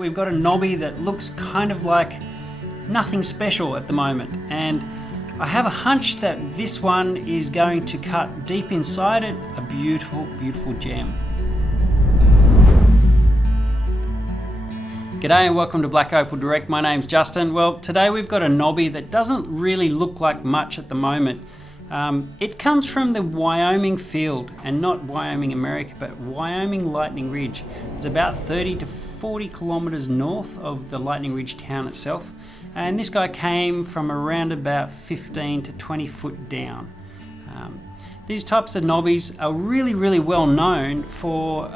we've got a knobby that looks kind of like nothing special at the moment, and I have a hunch that this one is going to cut deep inside it a beautiful, beautiful gem. G'day and welcome to Black Opal Direct. My name's Justin. Well, today we've got a knobby that doesn't really look like much at the moment. It comes from the Wyoming field, and not Wyoming, America, but Wyoming Lightning Ridge. It's about 30 to 40 kilometers north of the Lightning Ridge town itself. And this guy came from around about 15 to 20 foot down. These types of knobbies are really, really well known for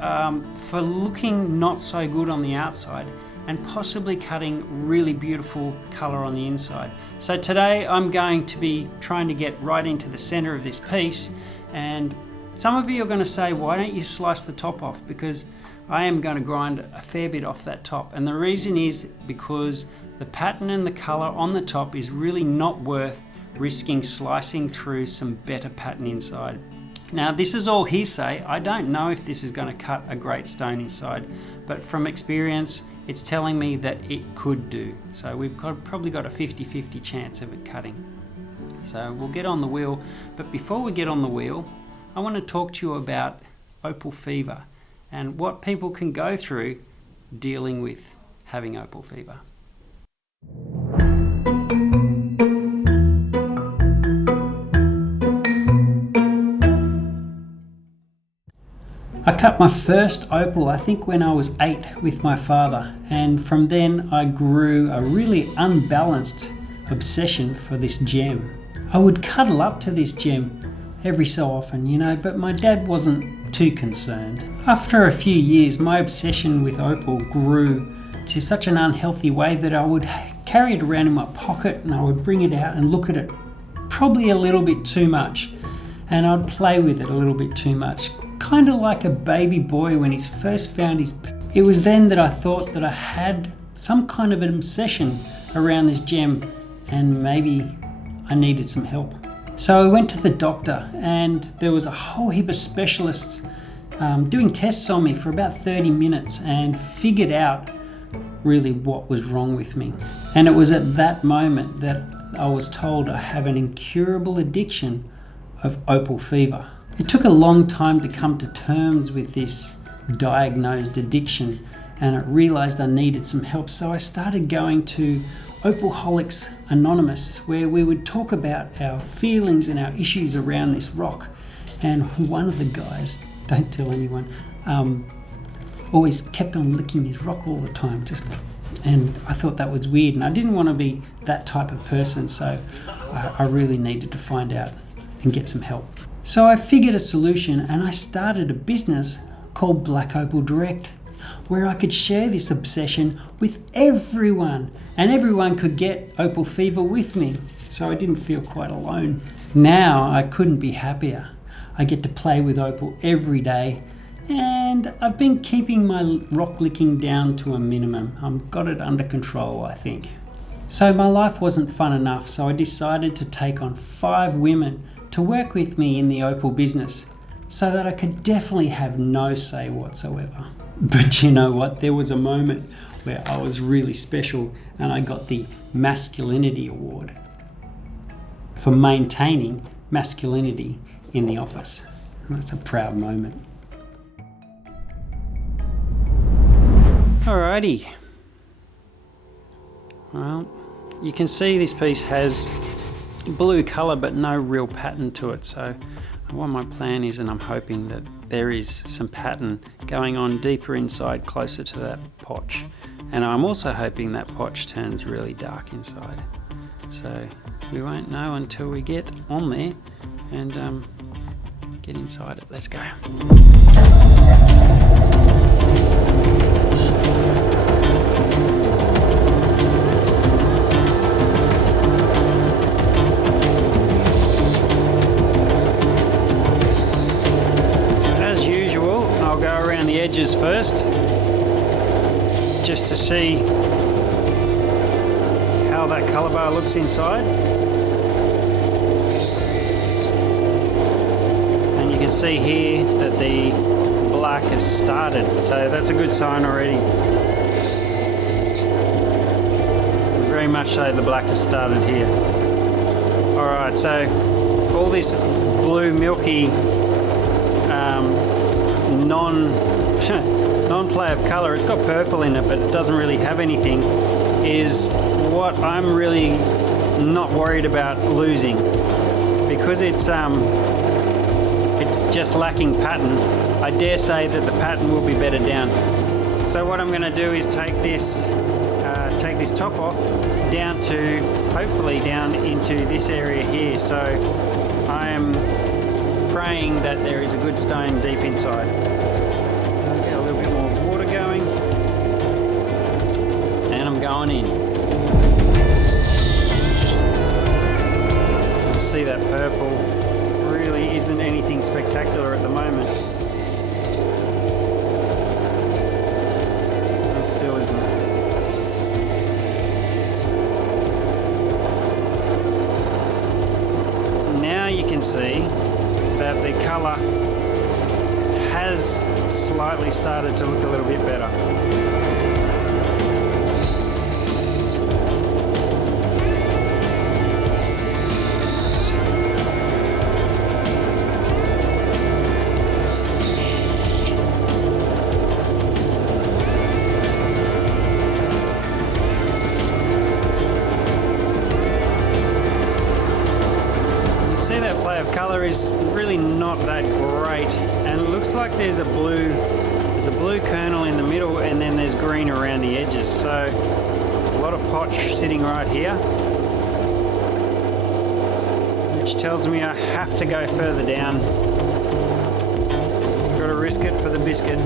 looking not so good on the outside and possibly cutting really beautiful color on the inside. So today I'm going to be trying to get right into the center of this piece, and some of you are going to say, why don't you slice the top off? Because I am going to grind a fair bit off that top, and the reason is because the pattern and the color on the top is really not worth risking slicing through some better pattern inside. Now, this is all hearsay. I don't know if this is going to cut a great stone inside, but from experience, it's telling me that it could do. So we've probably got a 50-50 chance of it cutting. So we'll get on the wheel, but before we get on the wheel, I want to talk to you about opal fever and what people can go through dealing with having opal fever. I cut my first opal, I think when I was 8 with my father, and from then I grew a really unbalanced obsession for this gem. I would cuddle up to this gem every so often, but my dad wasn't too concerned. After a few years, my obsession with opal grew to such an unhealthy way that I would carry it around in my pocket and I would bring it out and look at it probably a little bit too much, and I'd play with it a little bit too much. Kind of like a baby boy when he's first found his... It was then that I thought that I had some kind of an obsession around this gem and maybe I needed some help. So I went to the doctor, and there was a whole heap of specialists doing tests on me for about 30 minutes and figured out really what was wrong with me. And it was at that moment that I was told I have an incurable addiction of opal fever. It took a long time to come to terms with this diagnosed addiction, and I realized I needed some help. So I started going to Opalholics Anonymous, where we would talk about our feelings and our issues around this rock. And one of the guys, don't tell anyone, always kept on licking his rock all the time, and I thought that was weird, and I didn't want to be that type of person, so I really needed to find out and get some help. So I figured a solution, and I started a business called Black Opal Direct, where I could share this obsession with everyone, and everyone could get opal fever with me, so I didn't feel quite alone. Now I couldn't be happier. I get to play with opal every day, and I've been keeping my rock licking down to a minimum. I've got it under control, I think. So my life wasn't fun enough, so I decided to take on 5 women to work with me in the opal business so that I could definitely have no say whatsoever. But you know what? There was a moment where I was really special and I got the Masculinity Award for maintaining masculinity in the office. That's a proud moment. Alrighty. Well, you can see this piece has blue colour but no real pattern to it, so what my plan is, and I'm hoping that there is some pattern going on deeper inside, closer to that potch, and I'm also hoping that potch turns really dark inside, so we won't know until we get on there and get inside it. Let's go. Edges first, just to see how that colour bar looks inside, and you can see here that the black has started, so that's a good sign already. very much so the black has started here. Alright, so all this blue milky non-play of colour, it's got purple in it but it doesn't really have anything, is what I'm really not worried about losing, because it's just lacking pattern. I dare say that the pattern will be better down. So what I'm going to do is take this top off down to, hopefully down into this area here. So I am praying that there is a good stone deep inside. I'll get a little bit more water going, and I'm going in. See that purple really isn't anything spectacular at the moment. It still isn't. Now you can see that the colour has slightly started to look a little bit better. See, that play of colour is really not that great, and it looks like there's a blue kernel in the middle, and then there's green around the edges. So a lot of potch sitting right here, which tells me I have to go further down. Got to risk it for the biscuit.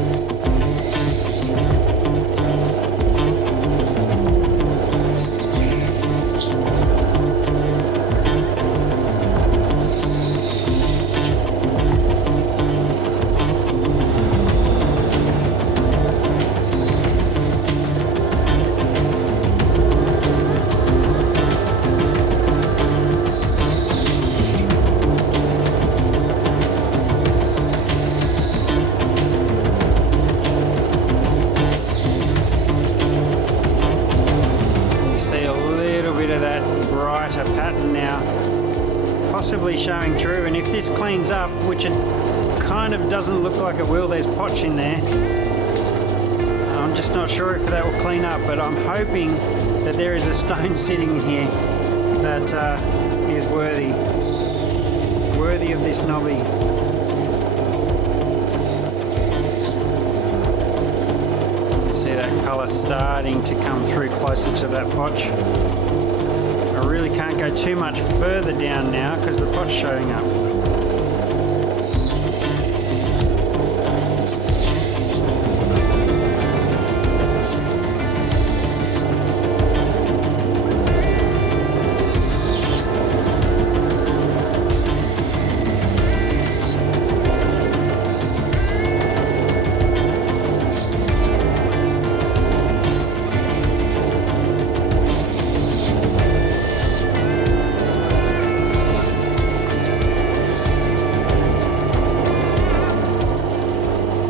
Brighter pattern now, possibly showing through, and if this cleans up, which it kind of doesn't look like it will, there's potch in there. I'm just not sure if that will clean up, but I'm hoping that there is a stone sitting here that is worthy of this knobby. See that colour starting to come through closer to that potch. I really can't go too much further down now because the pot's showing up.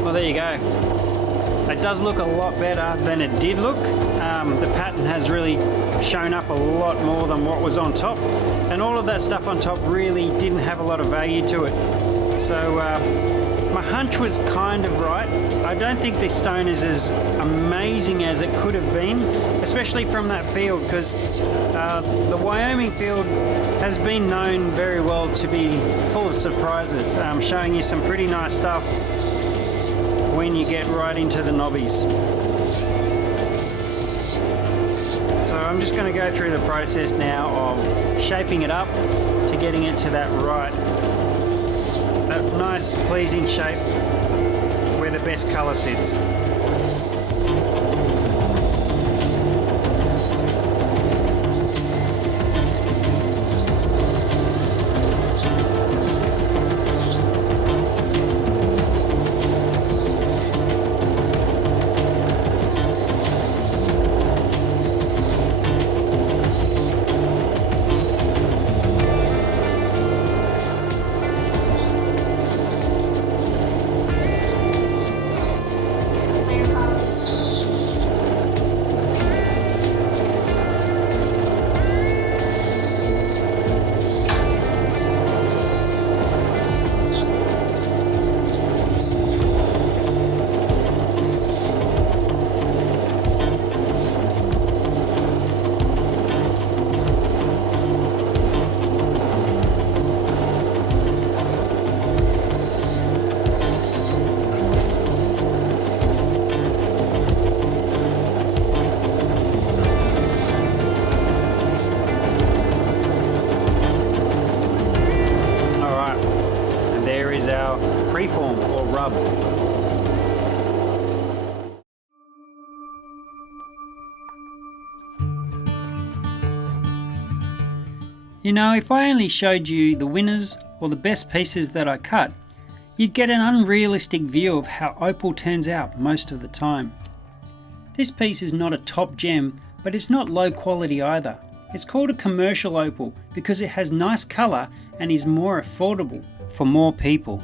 Well, there you go. It does look a lot better than it did look. The pattern has really shown up a lot more than what was on top, and all of that stuff on top really didn't have a lot of value to it. So my hunch was kind of right. I don't think the stone is as amazing as it could have been, especially from that field, because the Wyoming field has been known very well to be full of surprises, showing you some pretty nice stuff when you get right into the knobbies. So I'm just going to go through the process now of shaping it up to getting it to that nice pleasing shape where the best colour sits. You know, if I only showed you the winners or the best pieces that I cut, you'd get an unrealistic view of how opal turns out most of the time. This piece is not a top gem, but it's not low quality either. It's called a commercial opal because it has nice colour and is more affordable for more people.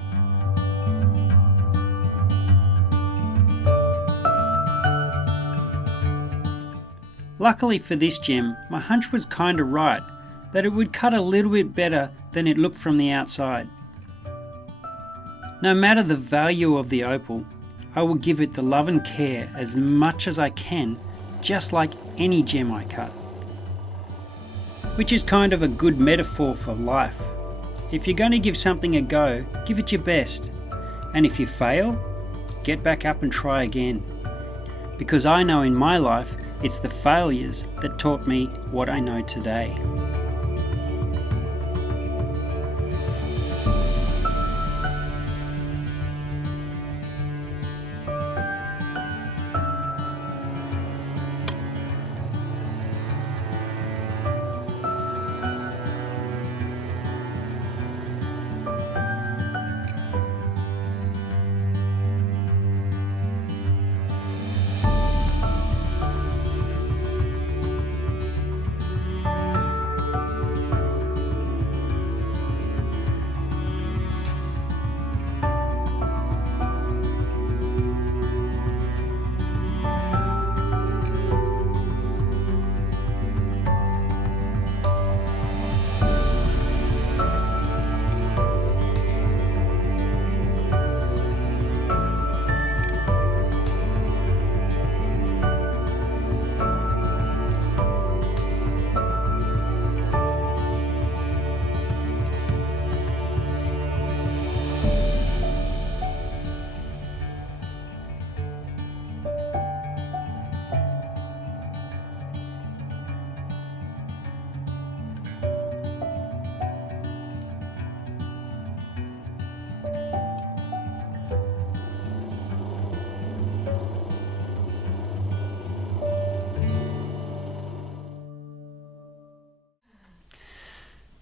Luckily for this gem, my hunch was kinda right, that it would cut a little bit better than it looked from the outside. No matter the value of the opal, I will give it the love and care as much as I can, just like any gem I cut. Which is kind of a good metaphor for life. If you're going to give something a go, give it your best. And if you fail, get back up and try again. Because I know in my life, it's the failures that taught me what I know today.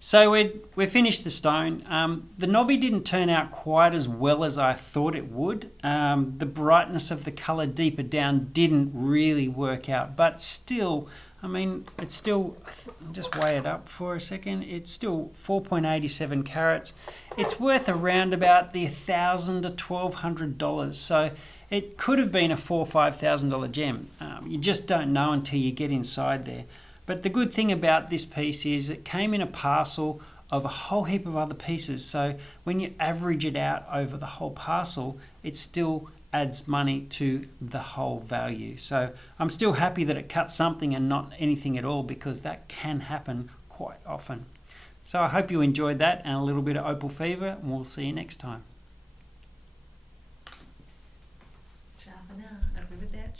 So we finished the stone. The knobby didn't turn out quite as well as I thought it would. The brightness of the colour deeper down didn't really work out, but still, I mean, it's still, just weigh it up for a second, it's still 4.87 carats. It's worth around about the $1,000 to $1,200, so it could have been a $4,000 or $5,000 gem. You just don't know until you get inside there. But the good thing about this piece is it came in a parcel of a whole heap of other pieces. So when you average it out over the whole parcel, it still adds money to the whole value. So I'm still happy that it cut something and not anything at all, because that can happen quite often. So I hope you enjoyed that and a little bit of opal fever, and we'll see you next time. Ciao for now. I'll be with that.